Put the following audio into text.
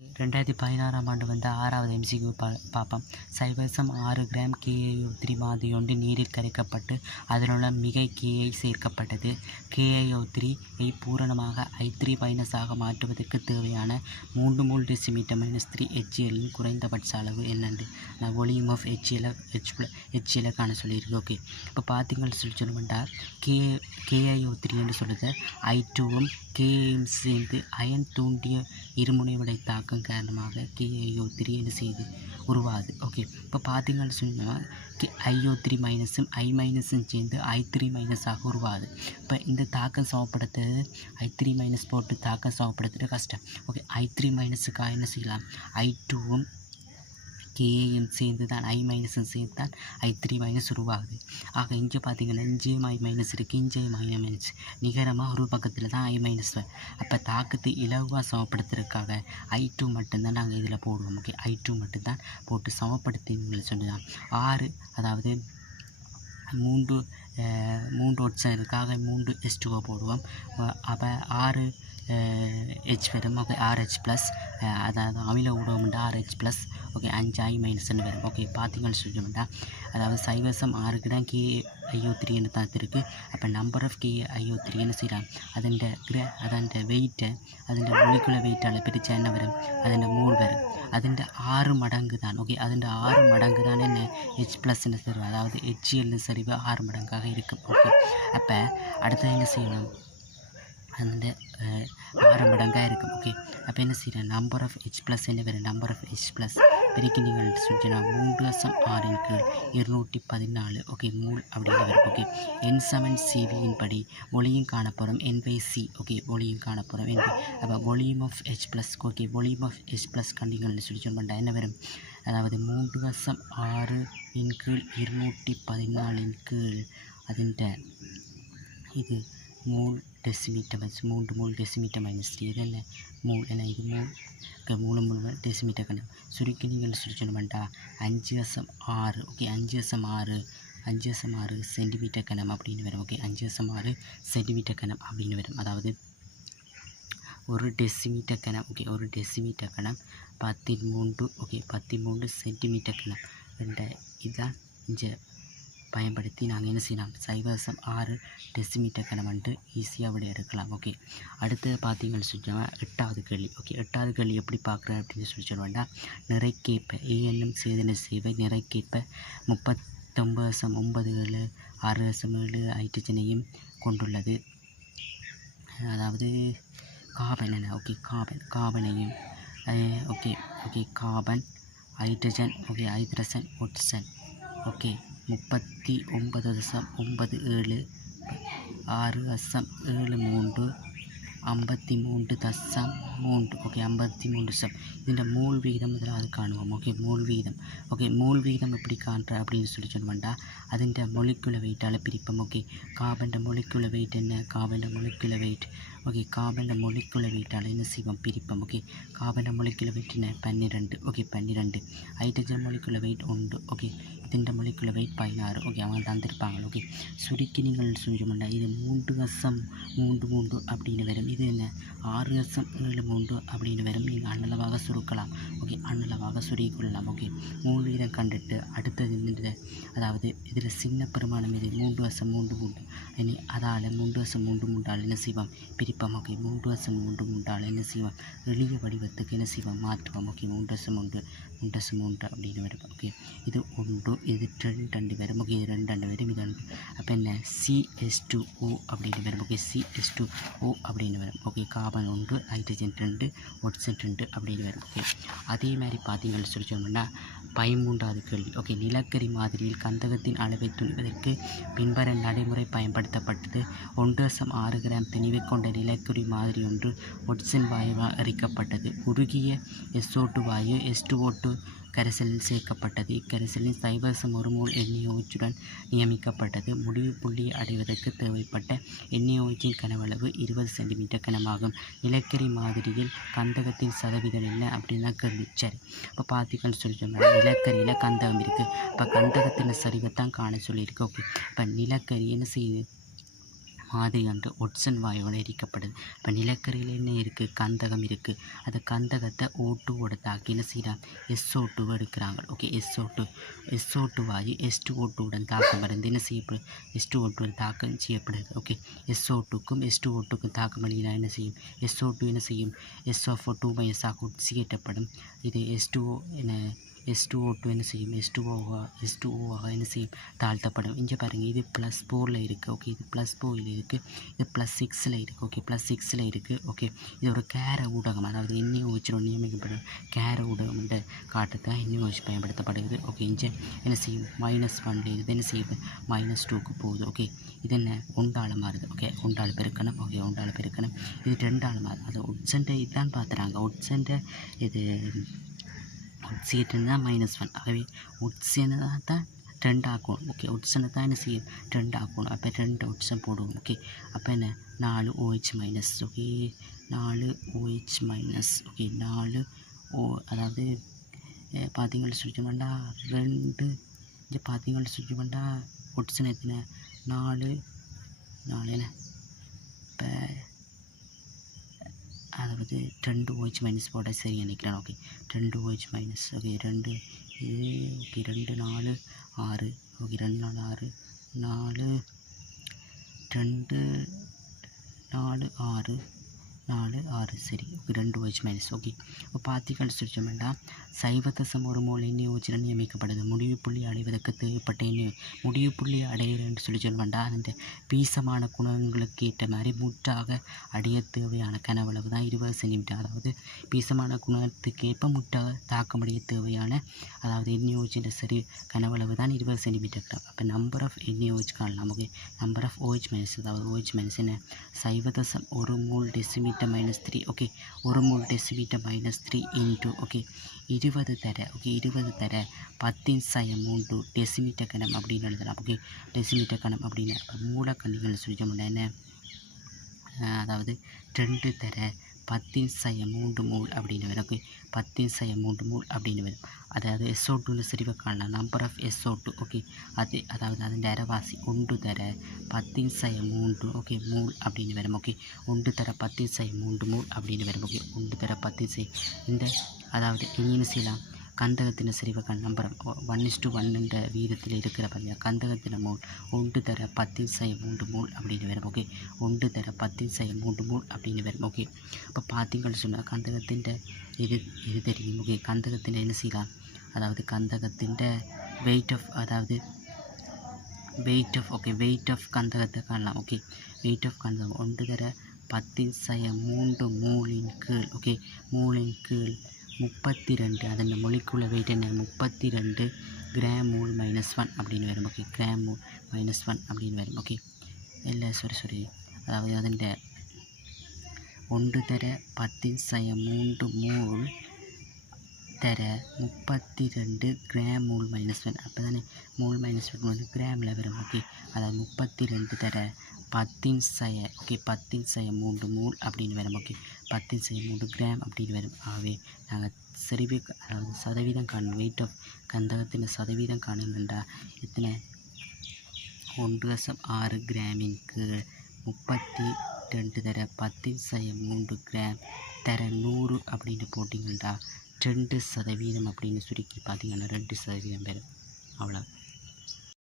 2016ஆம் ஆண்டு வந்த 6வது MCQ பார்ப்போம். 0.6 கிராம் KiO3 மாதிரியொன்று நீரில் கரைக்கப்பட்டு அதனுள்ள மிகை Ki சேர்க்கப்பட்டது. KiO3ஐ பூரணமாக I3- ஆக மாற்றுவதற்கு தேவையான 3 மோல் டெசிமீட்டர்-3 HClஇன் குறைந்தபட்ச அளவு என்னென்று வால்யூம் ஆஃப் HCl காண சொல்லியிருக்கு. ஓகே, இப்போ பார்த்தீங்கன்னு சொல்லணும்னா KiO3 என்று சொல்லுது I2வும் Kiயும் சேர்ந்து அயன் தூண்டிய இருமுனை தாக்கம் காரணமாக KiO3 என்று செய்து உருவாது. ஓகே, இப்போ பார்த்தீங்கன்னு சொன்னால் IO3- I- சேர்ந்து I3- ஆக உருவாது. இப்போ இந்த தாக்கம் சமப்படுத்துறது I3- போட்டு தாக்கம் சமப்படுத்துறது கஷ்டம். ஓகே, I3- என்ன செய்யலாம், I2வும் Kiயும் சேர்ந்து தான் I- சேர்ந்து தான் I3- உருவாகுது. ஆக இங்கே பார்த்தீங்கன்னா இங்கேயும் I- இருக்குது, இங்கேயும் I- நிகரமாக ஒரு பக்கத்தில் தான் I- அப்போ தாக்கத்தை இலகுவாக சமப்படுத்துறதுக்காக I2 மட்டும்தான் நாங்கள் இதில் போடுவோம். ஓகே, I2 மட்டும்தான் போட்டு சமப்படுத்தி சொல்லலாம். 6, அதாவது 3 ஓட்சம் இருக்காக 3 H2O போடுவோம். அப்போ 6 H வரும். ஓகே, 6H+, அதாவது அமில ஊடகம்ண்டா 6H+, ஓகே 5 I- வரும். ஓகே, பார்த்தீங்கன்னு சொல்லணும்னா அதாவது 0.6 கிராம் KiO3 என்று தான் இருக்குது. அப்போ நம்பர் ஆஃப் KiO3 என்ன செய்யலாம், அதன் வெயிட்டை அதன் மொலிகுலர் வெயிட்டால் பிரித்தா என்ன வரும், அதன் மோல் வரும். அதன் 6 மடங்கு தான். ஓகே, அதன் 6 மடங்கு தான் என்ன H+ சரிவு, அதாவது HCl சரிவு 6 மடங்காக இருக்கும். ஓகே, அப்போ அடுத்து என்ன செய்யணும், அந்த 6 மடங்காக இருக்கும். ஓகே, அப்போ என்ன செய்யலாம், நம்பர் ஆஃப் H+ என்ன வரும், நம்பர் ஆஃப் H+ பெருக்கி நீங்கள் சொல்லிச்சுன்னா 3/6 214. ஓகே, மூல் அப்படின்னு வரும். ஓகே, N7CV படி ஒளியும் காணப்படும் N/C. ஓகே, ஒளியும் காணப்படும் N. அப்போ volume of H+, okay volume of H+ கண்டிங்கள்னு சொல்லி சொன்னா என்ன வரும், அதாவது 3/6 214 அதிண்ட இது மூல் டெசிமீட்டர் -3 மோல் டெசிமீட்டர்-3 இது என்ன மூல், என்ன இது மூல் 3 டெசிமீட்டர் கணம். சுருக்கி நீங்கள் சொல்லணும்டா 5/6. ஓகே, 5/6 சென்டிமீட்டர் கணம் அப்படின்னு வரும். ஓகே, 5/6 சென்டிமீட்டர் கணம் அப்படின்னு வரும். அதாவது 1 டெசிமீட்டர் கணம். ஓகே, 1 டெசிமீட்டர் கணம் 13. ஓகே, 13 சென்டிமீட்டர் கணம். இதுதான் இங்கே பயன்படுத்தி நாங்கள் என்ன செய்யலாம், 0.6 டெசிமீட்டர் கணம் வந்து ஈஸியாக விட எடுக்கலாம். ஓகே, அடுத்து பார்த்தீங்கன்னு சொன்னால் 8வது கேள்வி. ஓகே, 8வது கேள்வி எப்படி பார்க்குறேன் அப்படின்னு சொல்லி சொல்லுவேன்டா, நிறைக்கேற்ப என்னும் சேதன சேவை நிறைக்கேற்ப 39.97 6.7 ஹைட்ரஜனையும் கொண்டுள்ளது. அதாவது கார்பன் என்ன, ஓகே கார்பனையும் okay carbon hydrogen, okay hydrogen oxygen, okay 39.97 6.73 53.3. Okay 53. இந்த மூல் விகிதம் முதலாவது காணுவோம். ஓகே, மூல் விகிதம். ஓகே, மூல் விகிதம் எப்படி காண்ற அப்படின்னு சொல்லி சொன்னோம்னா அதின் மொலிகுலர் வெயிட்டால் பிரிப்போம். ஓகே, கார்பன் மொலிகுலர் வெயிட் என்ன, carbon molecular weight. Okay, carbon molecular வெயிட்டால் என்ன செய்வோம், பிரிப்போம். ஓகே, கார்பன் மொலிகுலர் வெயிட் என்ன 12. Okay 12. Hydrogen molecular weight 1. Okay, ഇതിൻ്റെ மொலிகுலர் வெயிட் 16. ஓகே, அவங்க தந்திருப்பாங்க. ஓகே, சுருக்கி நீங்கள் சொல்லிட்டோம்னா இது 3.33 அப்படின்னு வரும். இது என்ன 6.73 அப்படின்னு வரும். நீங்கள் அன்னளவாக சுருக்கலாம். ஓகே, அன்னளவாக சுருக்கிக்கொள்ளலாம். ஓகே, மூல் விகிதம் கண்டுட்டு அடுத்தது இந்த அதாவது இதில் சின்ன பெருமானம் இது 3.33 இனி அதால் 3.33 என்ன செய்வோம், பிரிப்போம். ஓகே, 3.33 என்ன செய்வோம், எளிய வடிவத்துக்கு என்ன செய்வோம், மாற்றுவோம். ஓகே, 3.3 அப்படின்னு வரும். ஓகே, இது 1, இது 2 வரும். ஓகே, இது 2 வரும், இது 2. அப்போ என்ன CH2O அப்படின்னு வரும். ஓகே, CH2O அப்படின்னு வரும். ஓகே, கார்பன் 1 ஹைட்ரஜன் 2 ஒட்சன் 2 அப்படின்னு வரும். ஓகே, அதே மாதிரி பார்த்தீங்கன்னு சொல்லி சொன்னோம்னா 13வது கேள்வி. ஓகே, நிலக்கரி மாதிரியில் கந்தகத்தின் அளவை துணிவதற்கு பின்வர நடைமுறை பயன்படுத்தப்பட்டது. 1.6 கிராம் திணிவை கொண்ட நிலக்கரி மாதிரி ஒன்று ஒட்சன் வாயுவால் எரிக்கப்பட்டது. உருகிய SO2 வாயு H2O2 கரைசலில் சேர்க்கப்பட்டது. இக்கரைசலில் 0.1 மோல் NaOH நியமிக்கப்பட்டது. முடிவு புள்ளியை அடைவதற்கு தேவைப்பட்ட NaOH கனவளவு 20 சென்டிமீட்டர் கனமாகும். நிலக்கரி மாதிரியில் கந்தகத்தின் சதவீதம் என்ன அப்படின்னு தான் கேள்வி. சரி, இப்போ பார்த்தீங்கன்னு சொல்லிட்டோம்னா நிலக்கரியில் கந்தகம் இருக்குது. இப்போ கந்தகத்தின் சரிவைத்தான் காண சொல்லியிருக்கு. ஓகே, இப்போ நிலக்கரி என்ன செய்யுது, மாதிரி வந்து ஒட்சன் வாயுவோட எரிக்கப்படுது. இப்போ நிலக்கரியில் என்ன இருக்குது, கந்தகம் இருக்குது. அந்த கந்தகத்தை O2ஓட தாக்கி என்ன செய்யலாம், SO2 எடுக்கிறாங்க. ஓகே, SO2 வாயு H2O2உடன் தாக்கம் இருந்து என்ன செய்யப்படும், H2O2 தாக்கம் செய்யப்படுது. ஓகே, SO2க்கும் H2O2க்கும் தாக்கம் அடையினா என்ன செய்யும், SO2 என்ன செய்யும், SO2 ஆக ஒட்சியேற்றப்படும். இது H2O2 என்ன செய்யும், H2O என்ன செய்யும், தாழ்த்தப்படும். இங்கே பாருங்கள், இது +4 இருக்குது. ஓகே, இது +4 இருக்குது, இது +6 இருக்குது. ஓகே, +6 இருக்குது. ஓகே, இது ஒரு கேர ஊடகம், அதாவது NaOH நியமிக்கப்படும் கேர ஊடகம் இந்த காட்டுத்தான் NaOH பயன்படுத்தப்படுகிறது. ஓகே, இங்கே என்ன செய்யும், -1 இது என்ன செய்யுது, -2க்கு போகுது. ஓகே, இது என்ன ஒன்றால் மாறுது. ஓகே, ஒன்றால் பெருக்கணும். ஓகே, ஒன்றால் பெருக்கணும். இது 2ஆல் மாறுது. அது ஒட்சன்டை இதுதான் பார்த்துறாங்க. ஒட்சன்டை இது ஒட்சியேற்றம் தான் -1. ஆகவே ஒட்சியனை தான் 2 ஆக்கணும். ஓகே, ஒட்சனை தான் என்ன செய்யும், 2 ஆக்கணும். அப்போ 2 ஒட்சன் போடுவோம். ஓகே, அப்போ என்ன 4 OH-. Okay, 4 OH-. ஓகே, 4 அதாவது பார்த்தீங்கன்னு சொல்லிச்சோம்னா 2 இங்கே பார்த்தீங்கன்னு சொல்லிச்சோம்னா ஒட்சன் எத்தனை 4 என்ன இப்போ அதாவது 2 OH- போட சரி நினைக்கிறேன். Okay, 2 OH-. ஓகே, 2 இது ஓகே 2 4 6. ஓகே, 2 4 6 4 2 4 6 4 6 சரி. Okay, 2 OH-. ஓகே, இப்போ பார்த்தீங்கன்னு சொல்லிச்சோம்னா 0.1 மோல் NaOH நியமிக்கப்படுது. முடிவு புள்ளி அடைவதற்கு தேவைப்பட்ட முடிவு புள்ளி அடையிறன்னு சொல்லி சொன்னோம்னா அந்த பீசமான குணங்களுக்கு ஏற்ற மாதிரி முற்றாக அடைய தேவையான கனவளவு தான் 20 சென்டிமீட்டர். அதாவது பீசமான குணத்துக்கு ஏற்ப முற்றாக தாக்கமடைய தேவையான அதாவது NaOH சரி கனவளவு தான் 20 சென்டிமீட்டர். அப்போ நம்பர் ஆஃப் NaOH காணலாம். ஓகே, நம்பர் ஆஃப் OH-, அதாவது OH- என்ன 0.1 mole decimetre -3. Okay, 1 mole decimetre -3 into okay 20 தர. ஓகே, 20 தர 10⁻³ டெசிமீட்டர் கணம் அப்படின்னு எழுதலாம். ஓகே, டெசிமீட்டர் கணம் அப்படின்னு மூலக்கணிகள் சொல்லிச்சோம்னா என்ன, அதாவது 2 தர 10⁻³ மோல் அப்படின்னு வரும். ஓகே, 10⁻³ மோல் அப்படின்னு வரும். அதாவது SO2 சரிவை காணலாம். நம்பர் ஆஃப் SO2 ஓகே, அதாவது அதன் அரைவாசி 1 தர 10⁻³ ஓகே மோல் அப்படின்னு வரும். ஓகே, 1 தர 10⁻³ மோல் அப்படின்னு வரும். ஓகே, 1 தர 10 இந்த அதாவது என்ன செய்யலாம், கந்தகத்தின் செறிவுக்கான நம்பர் 1:1 வீதத்தில் இருக்கிற பார்த்தீங்கன்னா கந்தகத்தின் மோல் 1 தர 10⁻³ மோல் அப்படின்னு வரும். ஓகே, 1 தர 10⁻³ மோல் அப்படின்னு வரும். ஓகே, இப்போ பார்த்தீங்கன்னு சொன்னால் கந்தகத்தின் இது தெரியும். ஓகே, கந்தகத்தின் என்ன செய்யலாம், அதாவது கந்தகத்தின் வெயிட் ஆஃப் கந்தகத்தை காணலாம். ஓகே, வெயிட் ஆஃப் கந்தகம் 1 தர 10⁻³ மோலின் கீழ். ஓகே, மோலின் கீழ் 32. அதன் மொழிக்குள்ள வெயிட் என்ன 32 கிராம் மோல் -1 அப்படின்னு வரும். ஓகே, கிராம் மோல் -1 அப்படின்னு வரும். ஓகே, இல்லை சாரி அதாவது அதன் 1 தர 10⁻³ மோல் தர 32 கிராம் மோல் -1. அப்போ தானே மோல் -1 கிராமில் வரும். ஓகே, அதாவது 32 தர 10⁻³ மோல் அப்படின்னு வரும். ஓகே, 10⁻³ கிராம் அப்படின்னு வரும். ஆகவே நாங்கள் செறிவு அதாவது சதவீதம் காணும், வெயிட் ஆஃப் கந்தகத்தின் சதவீதம் காணுங்கண்டா எத்தனை 1.6 கிராமின் கீழ் 32 தர 10⁻³ கிராம் தர 100 அப்படின்னு போட்டிங்கள்டா 2% அப்படின்னு சுருக்கி பார்த்தீங்கன்னா 2% வரும். அவ்வளோ.